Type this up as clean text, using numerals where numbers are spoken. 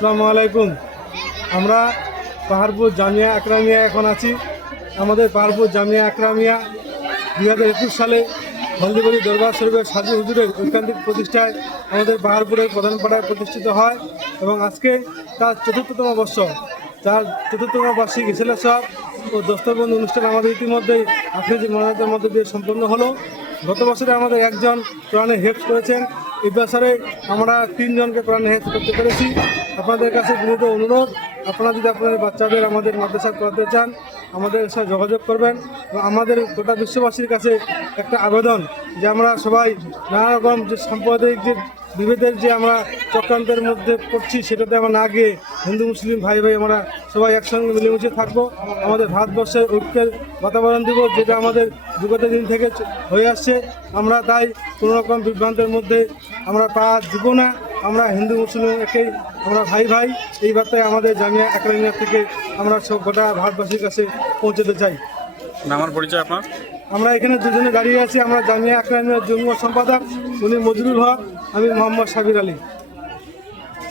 আসসালামু আলাইকুম। আমরা পাহাড়পুর জামিয়া আকরামিয়া এখন আছি। আমাদের পাহাড়পুর জামিয়া আকরামিয়া 2021 সালে হলদিবাড়ি দরবার শরীফের সাজু হুজুরের ঐকান্তিক প্রতিষ্ঠায় আমাদের পাহাড়পুরের প্রধান পাড়ায় প্রতিষ্ঠিত হয় এবং আজকে তার চতুর্থতম বর্ষ, তার চতুর্থতম বার্ষিক ইসলাম ও দস্তবন্ধ অনুষ্ঠান আমাদের ইতিমধ্যেই আফ্রিদি মনোনয়নের মধ্যে দিয়ে সম্পন্ন হলো। গত বছরে আমাদের একজন কোরআনে হেফজ করেছেন, এই বছরে আমরা 3 জনকে কোরআনে হেফজ করতে পেরেছি। আপনাদের কাছে বিনীত অনুরোধ, আপনারা যদি আপনাদের বাচ্চাদের আমাদের মাদ্রাসা করাতে চান আমাদের সাথে যোগাযোগ করবেন। এবং আমাদের গোটা বিশ্ববাসীর কাছে একটা আবেদন যে আমরা সবাই নানা রকম যে সাম্প্রদায়িক যে বিভেদের যে আমরা চক্রান্তের মধ্যে পড়ছি সেটাতে আমরা না গিয়ে হিন্দু মুসলিম ভাই ভাই আমরা সবাই একসঙ্গে মিলেমিশে থাকবো। আমাদের ভারতবর্ষের ঐক্যের বাতাবরণ দিব, যেটা আমাদের বিগত দিন থেকে হয়ে আসছে। আমরা তাই কোনো রকম বিভ্রান্তের মধ্যে আমরা পা দিব না। আমরা হিন্দু মুসলিম একেই আমরা ভাই ভাই, এই বার্তায় আমাদের জামিয়া আকরামিয়া থেকে আমরা সব গোটা ভারতবাসীর কাছে পৌঁছতে চাই। আমার পরিচয় আপনার? আমরা এখানে দুজনে দাঁড়িয়ে আছি। আমরা জামিয়া আকরামিয়ার যুগ্ম সম্পাদক, উনি মজরুল হক, আমি মোহাম্মদ সাবির আলী।